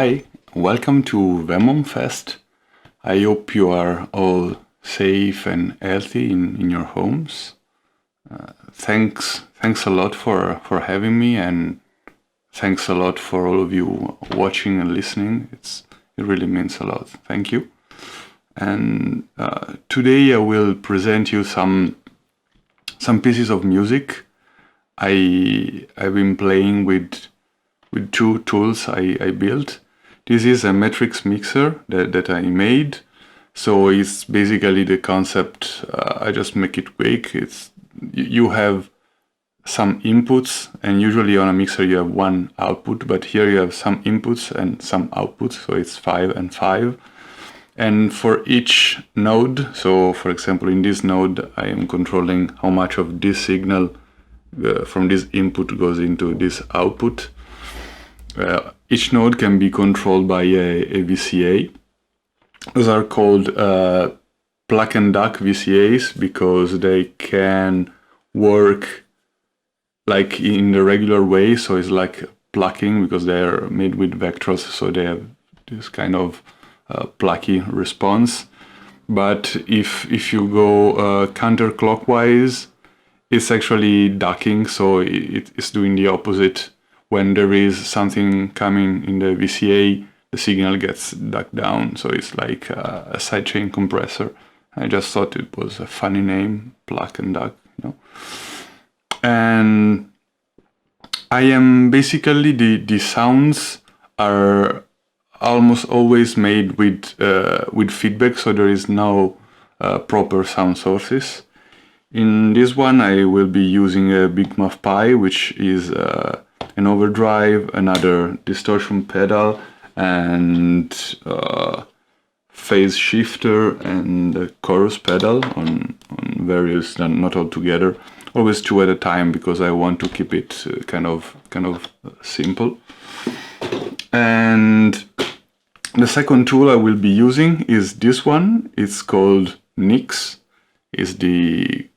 Hi, welcome to VEMOM Fest. I hope you are all safe and healthy in your homes. Thanks a lot for having me, and thanks a lot for all of you watching and listening. It really means a lot. Thank you. And today I will present you some pieces of music. I've been playing with two tools I built. This is a matrix mixer that I made. So it's basically the concept. I just make it quick. You have some inputs, and usually on a mixer you have one output, but here you have some inputs and some outputs, so it's 5 and 5. And for each node, so for example in this node I am controlling how much of this signal from this input goes into this output. Each node can be controlled by a VCA. Those are called plug and duck VCAs because they can work like in the regular way, so it's like plucking because they are made with vectors, so they have this kind of plucky response. But if you go counterclockwise, it's actually ducking, so it's doing the opposite. When there is something coming in the VCA, the signal gets ducked down, so it's like a sidechain compressor. I just thought it was a funny name, plug and duck, you know. And I am basically the sounds are almost always made with feedback, so there is no proper sound sources. In this one, I will be using a Big Muff Pi, which is an overdrive, another distortion pedal, and phase shifter and a chorus pedal on various, not all together, always two at a time because I want to keep it kind of simple. And the second tool I will be using is this one. It's called Nyx. It's the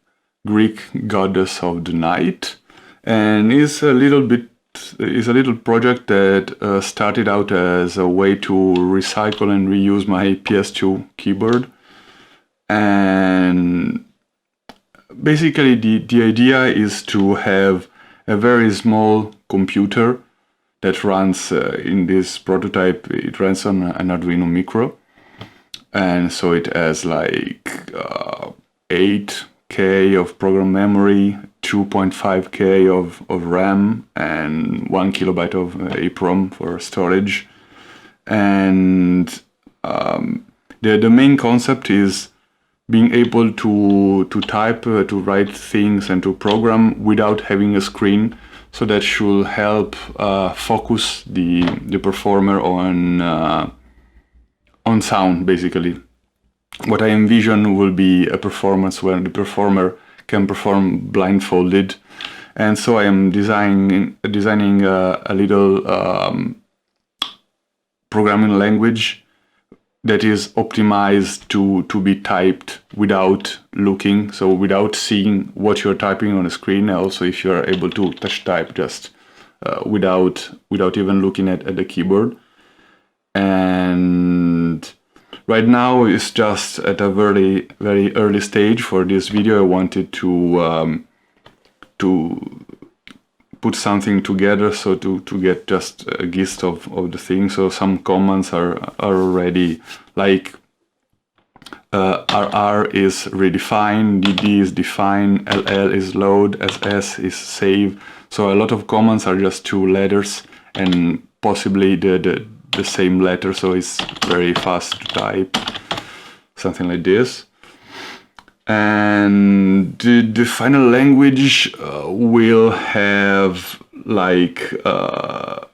Greek goddess of the night, and it's a little project that started out as a way to recycle and reuse my PS2 keyboard. And basically the idea is to have a very small computer that runs in this prototype. It runs on an Arduino Micro, and so it has like 8K of program memory, 2.5K of RAM, and 1 kilobyte of EEPROM for storage. And the main concept is being able to type, to write things, and to program without having a screen. So that should help focus the performer on sound, basically. What I envision will be a performance where the performer can perform blindfolded, and so I am designing a little programming language that is optimized to be typed without looking, so without seeing what you're typing on the screen. Also, if you're able to touch type just without even looking at the keyboard. And right now it's just at a very early stage for this video. I wanted to put something together, so to get just a gist of the thing. So some commands are already like RR is redefine, DD is define, LL is load, SS is save. So a lot of commands are just two letters and possibly the same letter, so it's very fast to type, something like this. And the final language will have like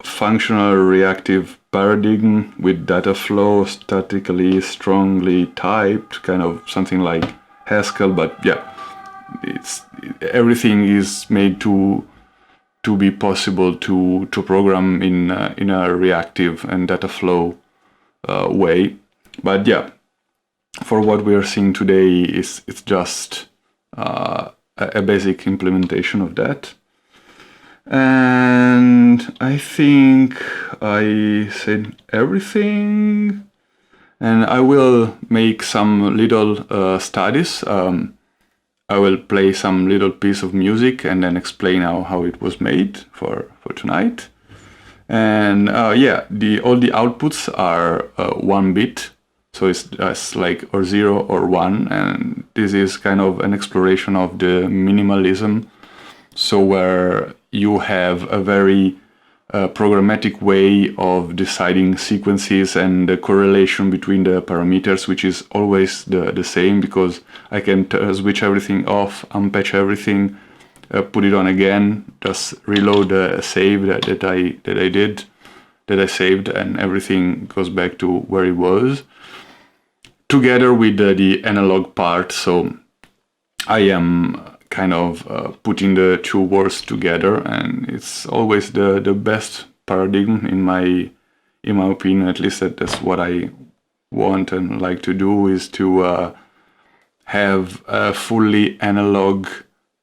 functional reactive paradigm with data flow, statically strongly typed, kind of something like Haskell. But yeah, everything is made to be possible to program in a reactive and data flow way. But yeah, for what we are seeing today, it's just a basic implementation of that. And I think I said everything. And I will make some little studies. I will play some little piece of music and then explain how it was made for tonight. And yeah, all the outputs are 1 bit. So it's just like or 0 or 1. And this is kind of an exploration of the minimalism. So where you have a very programmatic way of deciding sequences and the correlation between the parameters, which is always the same, because I can switch everything off, unpatch everything, put it on again, just reload the save that I saved, and everything goes back to where it was, together with the analog part. So I am kind of putting the two worlds together, and it's always the best paradigm in my opinion. At least that's what I want and like to do, is to have a fully analog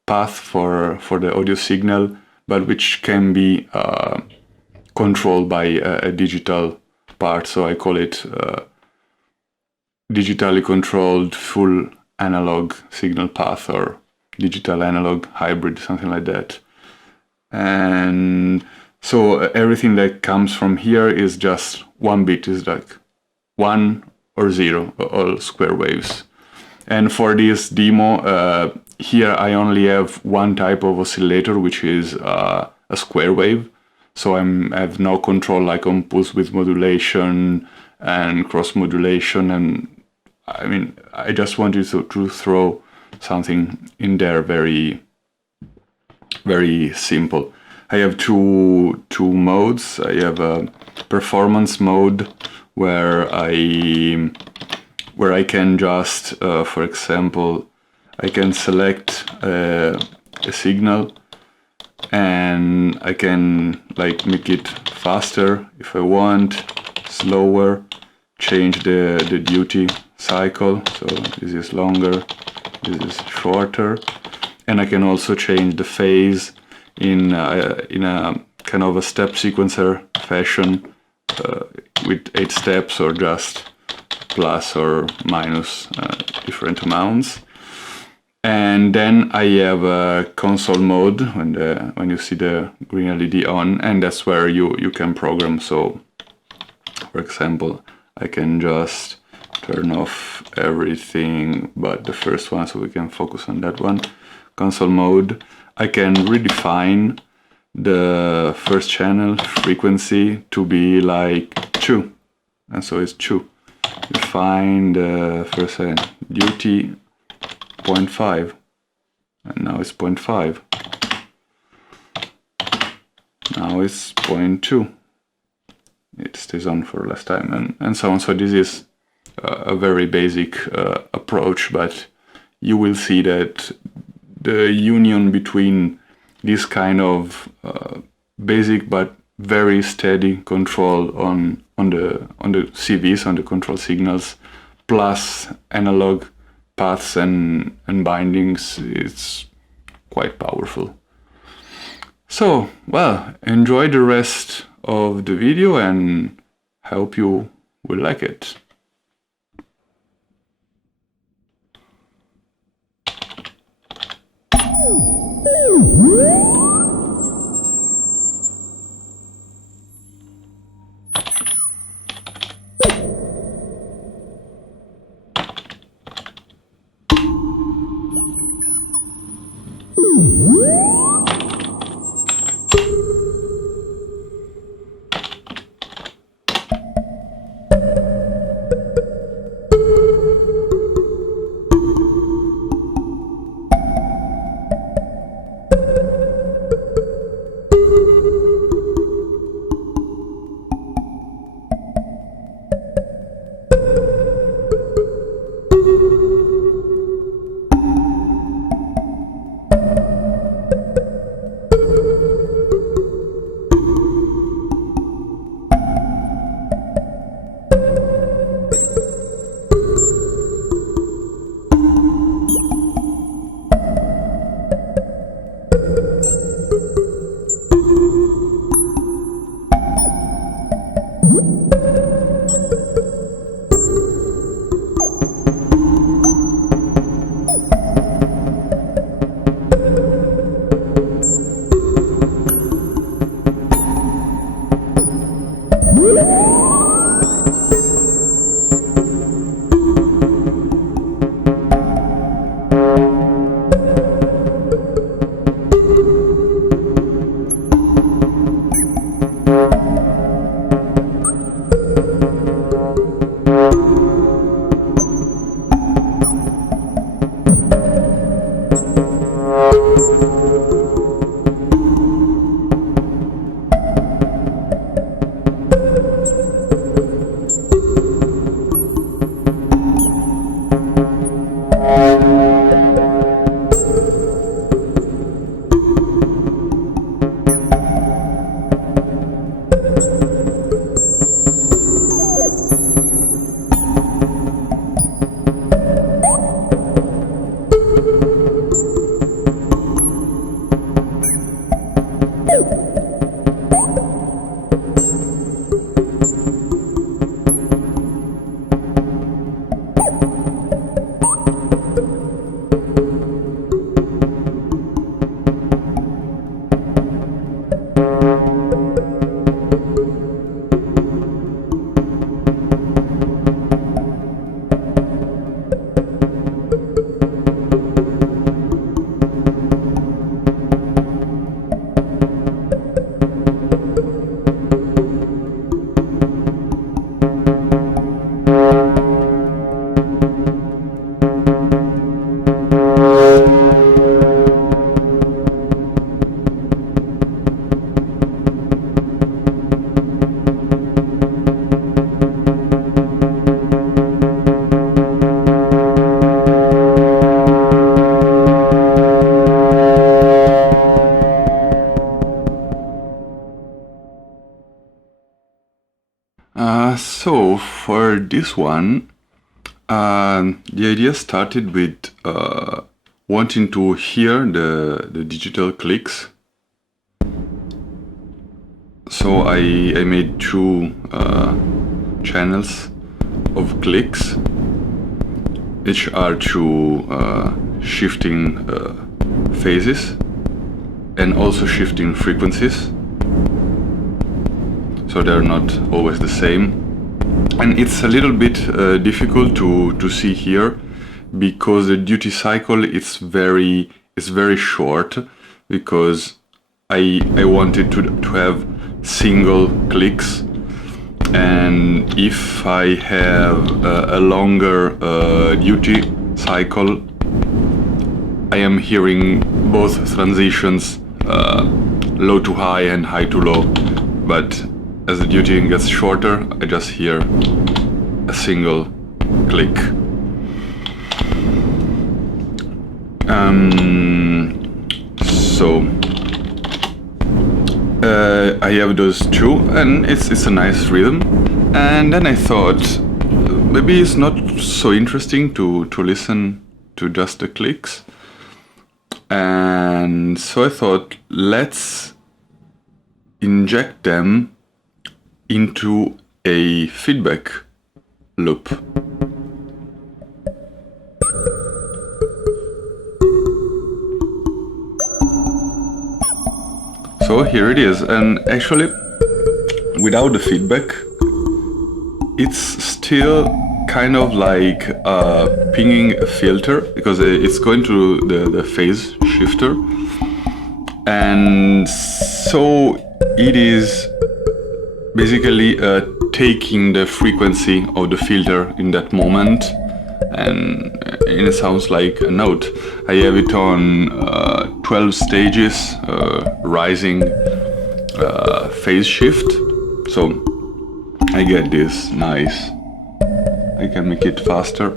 path for the audio signal, but which can be controlled by a digital part. So I call it digitally controlled full analog signal path, or digital analog hybrid, something like that. And so everything that comes from here is just 1 bit, is like 1 or 0, all square waves. And for this demo, here I only have one type of oscillator, which is a square wave. So I have no control like on pulse width modulation and cross modulation. And I mean, I just wanted to throw something in there very, very simple. I have two modes. I have a performance mode where I can just, for example, I can select a signal and I can like make it faster if I want, slower, change the duty cycle. So this is longer, this is shorter, and I can also change the phase in a kind of a step sequencer fashion with 8 steps, or just plus or minus different amounts. And then I have a console mode when you see the green LED on, and that's where you can program. So for example, I can just turn off everything but the first one, so we can focus on that one. Console mode, I can redefine the first channel frequency to be like 2, and so it's 2. Define the first duty 0.5, and now it's 0.5. Now it's 0.2. It stays on for less time, and so on. So this is a very basic approach, but you will see that the union between this kind of basic but very steady control on the CVs, on the control signals, plus analog paths and bindings, it's quite powerful. So, well, enjoy the rest of the video and hope you will like it. So for this one, the idea started with wanting to hear the digital clicks. So I made two channels of clicks, which are two shifting phases and also shifting frequencies. So they're not always the same. And it's a little bit difficult to see here because the duty cycle is very short, because I wanted to have single clicks, and if I have a longer duty cycle, I am hearing both transitions, low to high and high to low, but as the duty gets shorter, I just hear a single click. So I have those two, and it's a nice rhythm. And then I thought maybe it's not so interesting to listen to just the clicks. And so I thought, let's inject them into a feedback loop. So here it is, and actually without the feedback it's still kind of like pinging a filter, because it's going to the phase shifter, and so it is basically taking the frequency of the filter in that moment, and it sounds like a note. I have it on 12 stages, rising phase shift, so I get this nice. I can make it faster.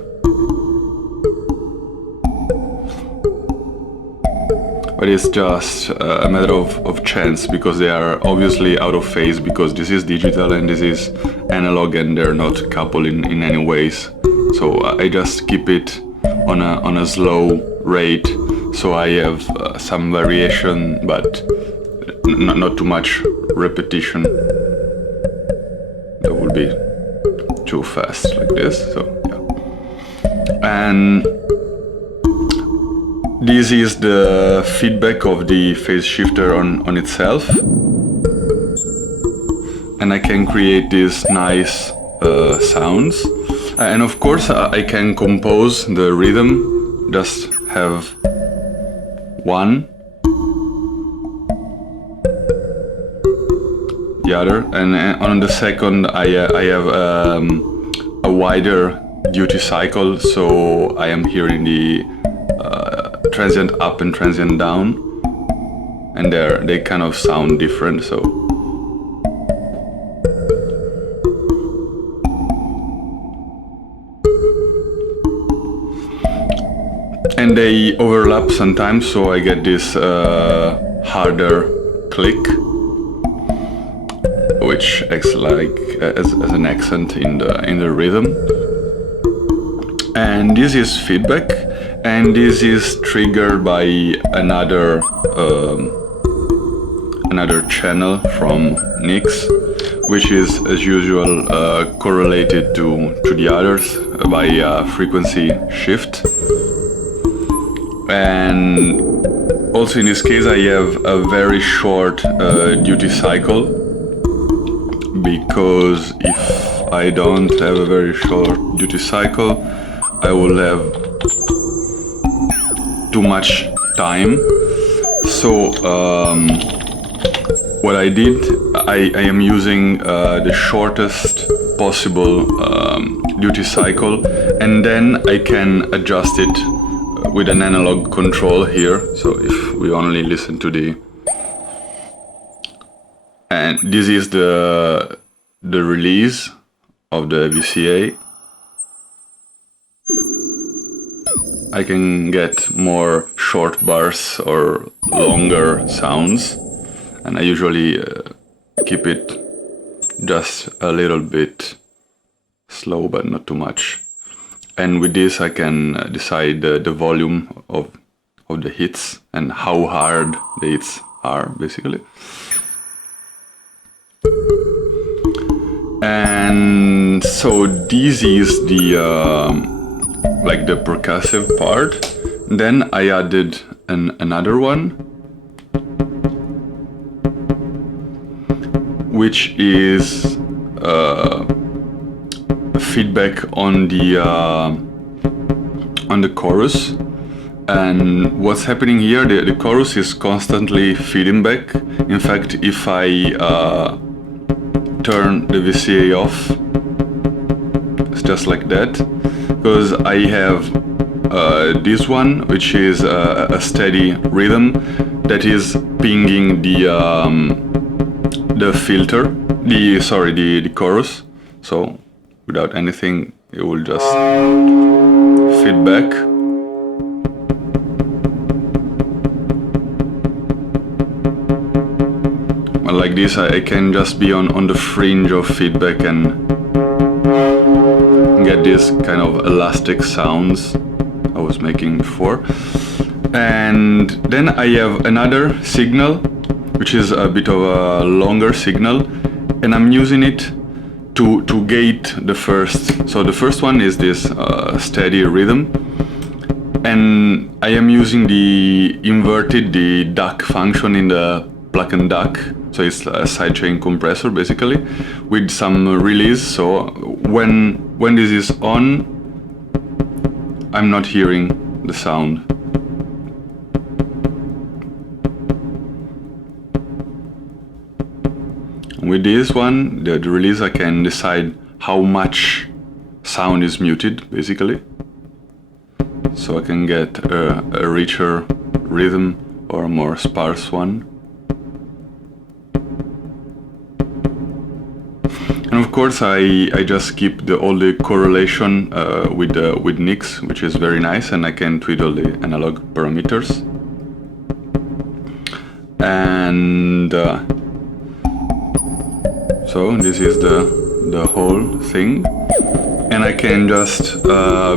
But it's just a matter of chance, because they are obviously out of phase, because this is digital and this is analog, and they're not coupled in any ways. So I just keep it on a slow rate, so I have some variation, but not too much repetition. That would be too fast like this. So yeah. And this is the feedback of the phase shifter on itself, and I can create these nice sounds, and of course I can compose the rhythm, just have one, the other, and on the second I have a wider duty cycle, so I am hearing the transient up and transient down, and they kind of sound different. So and they overlap sometimes, so I get this harder click, which acts like as an accent in the rhythm. And this is feedback, and this is triggered by another another channel from Nix, which is as usual correlated to the others by frequency shift. And also in this case I have a very short duty cycle, because if I don't have a very short duty cycle, I will have too much time. So what I did, I am using the shortest possible duty cycle, and then I can adjust it with an analog control here. So if we only listen to the, and this is the release of the VCA, I can get more short bars or longer sounds, and I usually keep it just a little bit slow, but not too much. And with this I can decide the volume of the hits and how hard the hits are, basically. And so this is the like the percussive part. Then I added another one, which is feedback on the chorus. And what's happening here, the chorus is constantly feeding back. In fact, if I turn the VCA off, it's just like that, because I have this one, which is a steady rhythm that is pinging the filter, the chorus. So without anything, it will just feed back. And like this, I can just be on the fringe of feedback and get these kind of elastic sounds I was making before. And then I have another signal, which is a bit of a longer signal, and I'm using it to gate the first. So the first one is this steady rhythm, and I am using the duck function in the plug and duck. So it's a sidechain compressor basically with some release. So when this is on, I'm not hearing the sound. With this one, the release, I can decide how much sound is muted basically. So I can get a richer rhythm or a more sparse one. And of course I just keep all the correlation with Nix, which is very nice, and I can twiddle the analog parameters. And so this is the whole thing, and I can just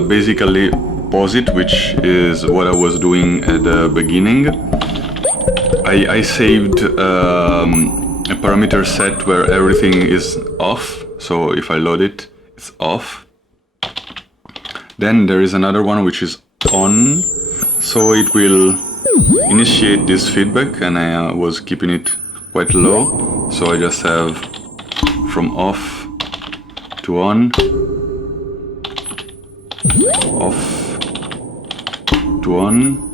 basically pause it, which is what I was doing at the beginning. I saved a parameter set where everything is off, so if I load it, it's off. Then there is another one which is on, so it will initiate this feedback, and I was keeping it quite low, so I just have from off to on, off to on,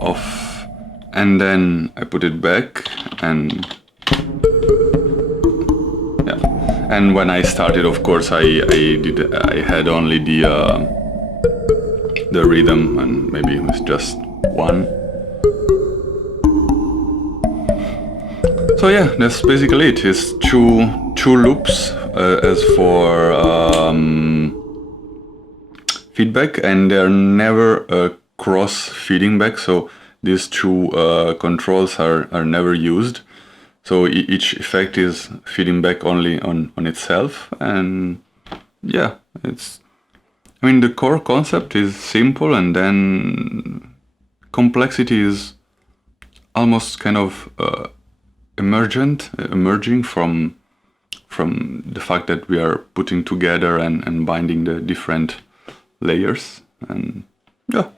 off, and then I put it back, and yeah. And when I started, of course, I had only the rhythm, and maybe it was just one. So yeah, that's basically it. It's two loops as for feedback, and they're never cross feeding back. So these two controls are never used. So each effect is feeding back only on itself. And yeah, I mean, the core concept is simple, and then complexity is almost kind of emerging from the fact that we are putting together and binding the different layers, and yeah.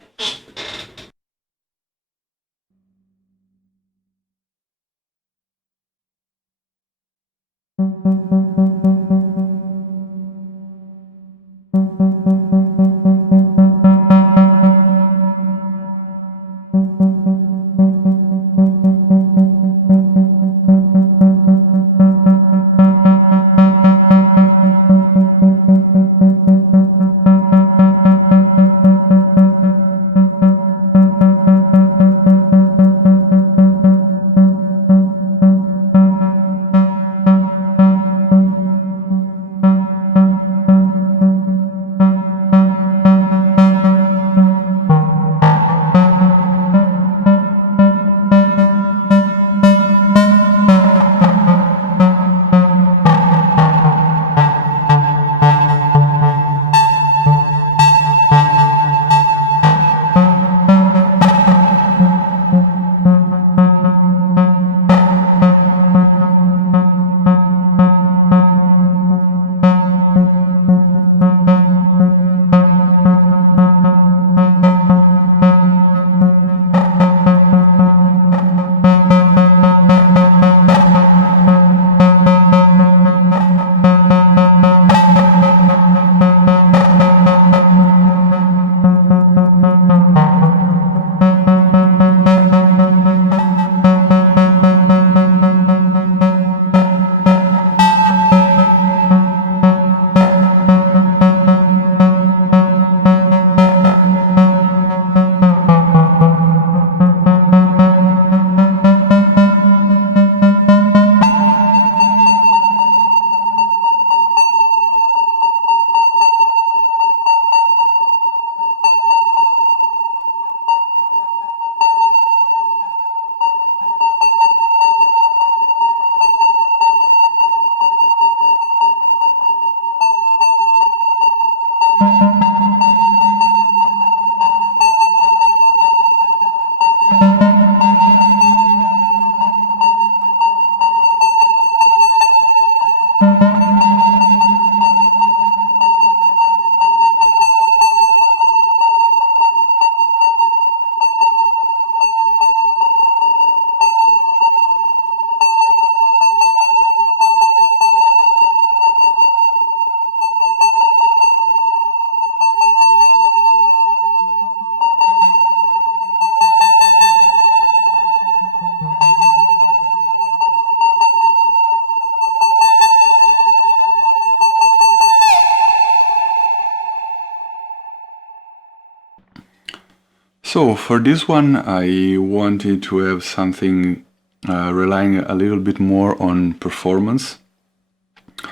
So for this one, I wanted to have something relying a little bit more on performance.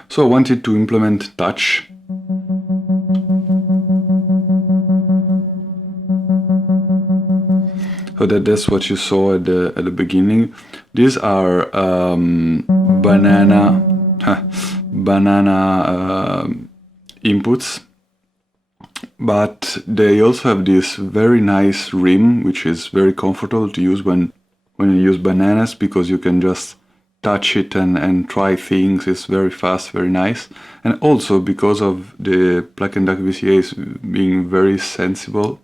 So I wanted to implement touch. So that's what you saw at the beginning. These are banana inputs. But they also have this very nice rim, which is very comfortable to use when you use bananas, because you can just touch it and try things. It's very fast, very nice. And also because of the Black & Duck VCAs being very sensitive,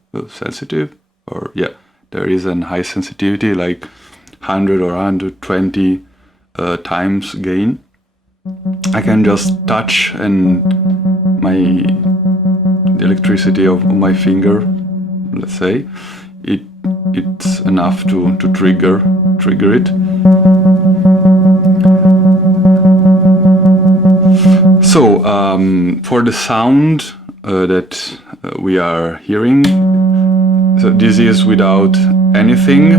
or yeah, there is a high sensitivity, like 100 or 120 times gain. I can just touch and the electricity of my finger, let's say, it's enough to trigger it. So for the sound that we are hearing, so this is without anything.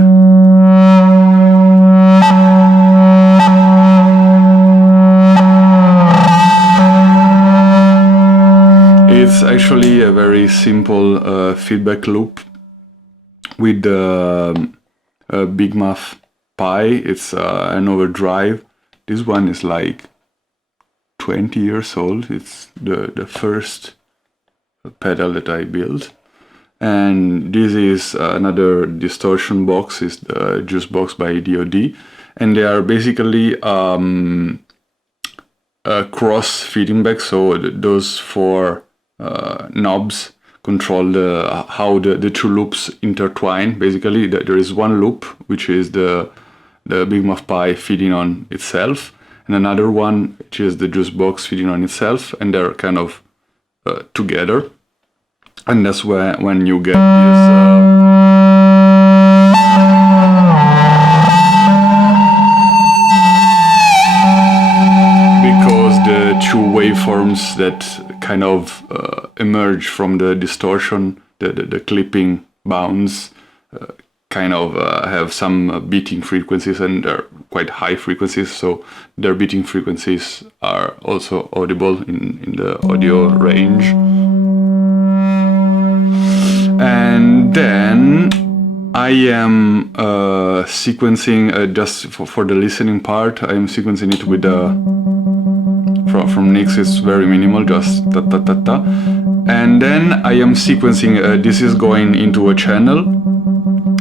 It's actually a very simple feedback loop with the Big Muff Pi. It's an overdrive. This one is like 20 years old. It's the first pedal that I built. And this is another distortion box, is the Juice Box by DoD, and they are basically a cross feeding back. So those four knobs control how the two loops intertwine. Basically, there is one loop which is the Big Muff Pi feeding on itself, and another one which is the Juice Box feeding on itself, and they're kind of together. And that's when you get this because the two waveforms that kind of emerge from the distortion, the clipping bounds, kind of have some beating frequencies, and they're quite high frequencies, so their beating frequencies are also audible in the audio range. And then I am sequencing just for the listening part. I am sequencing it with from Nix. It's very minimal, just ta ta ta ta. And then I am sequencing. This is going into a channel,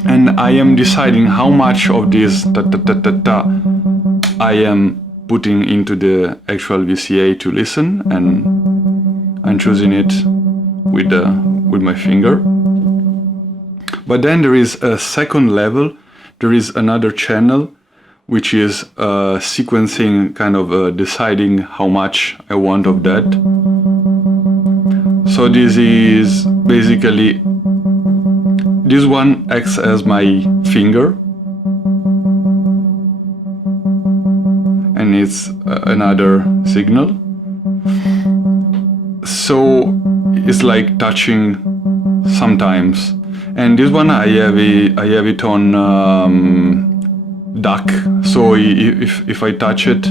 and I am deciding how much of this ta ta ta ta ta I am putting into the actual VCA to listen, and I'm choosing it with my finger. But then there is a second level. There is another channel which is sequencing, kind of deciding how much I want of that. So this is basically, this one acts as my finger, and it's another signal. So it's like touching sometimes. And this one I have it on duck. So if I touch it,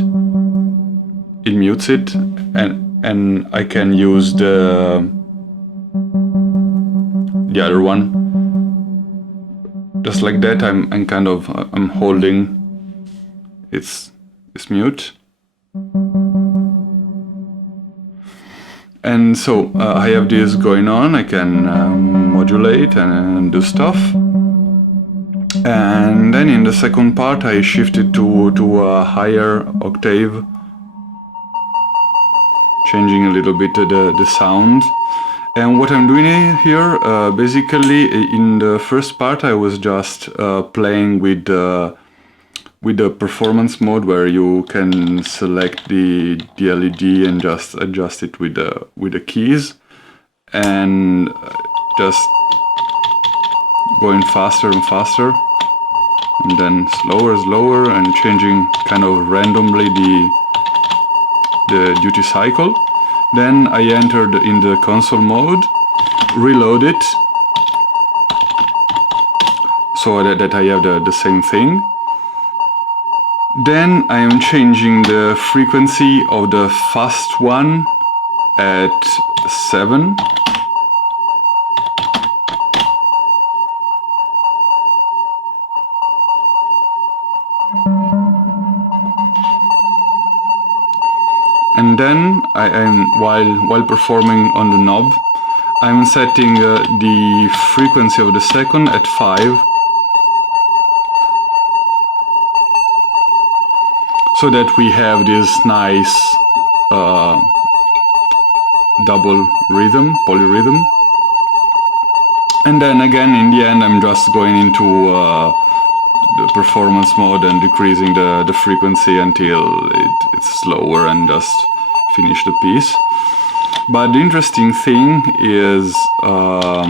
it mutes it, and I can use the other one. Just like that, I'm holding it's mute. And so I have this going on. I can modulate and do stuff. And then in the second part I shifted to a higher octave, changing a little bit the sound. And what I'm doing here, basically in the first part I was just playing with the performance mode, where you can select the LED and just adjust it with the keys, and just going faster and faster, and then slower, and changing kind of randomly the duty cycle. Then I entered in the console mode, reload it, so that I have the same thing. Then I am changing the frequency of the fast one at 7. And then I am, while performing on the knob, I'm setting the frequency of the second at 5. So that we have this nice double rhythm, polyrhythm. And then again, in the end, I'm just going into the performance mode and decreasing the frequency until it's slower, and just finish the piece. But the interesting thing is, let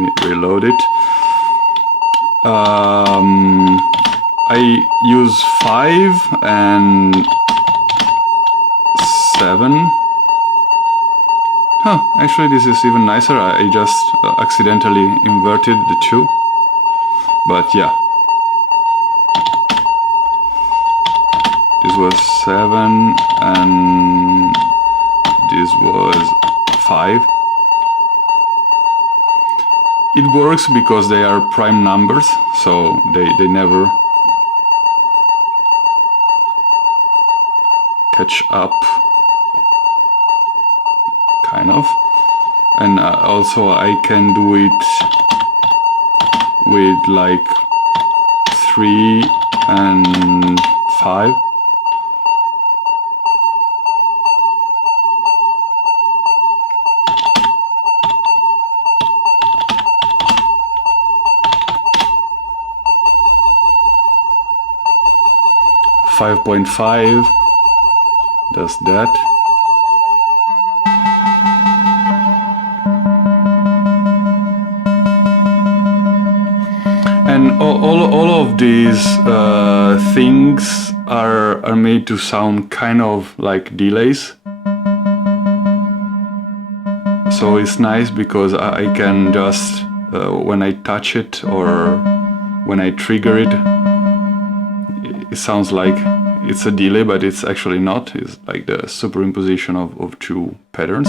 me reload it. I use 5 and 7. Actually this is even nicer. I just accidentally inverted the two. But yeah. This was 7 and this was 5. It works because they are prime numbers, so they never catch up, kind of. and also I can do it with like 3 and 5. .5 does that. And all of these things are made to sound kind of like delays. So it's nice because I can just, when I touch it or when I trigger it, it sounds like it's a delay, but it's actually not. It's like the superimposition of two patterns.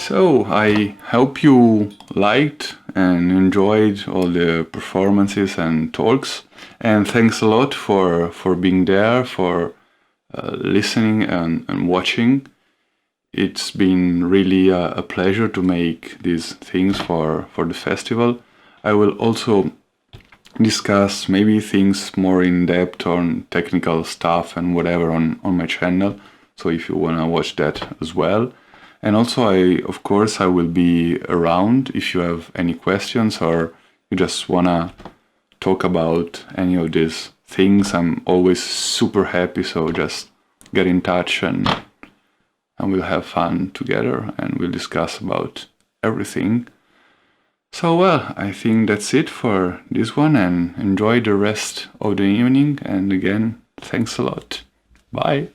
So I hope you liked and enjoyed all the performances and talks, and thanks a lot for being there, for listening and watching. It's been really a pleasure to make these things for the festival. I will also discuss maybe things more in depth on technical stuff and whatever on my channel, so if you wanna watch that as well. And also of course I will be around if you have any questions or you just wanna talk about any of these things. I'm always super happy, so just get in touch and we'll have fun together and we'll discuss about everything. So well, I think that's it for this one, and enjoy the rest of the evening, and again, thanks a lot. Bye!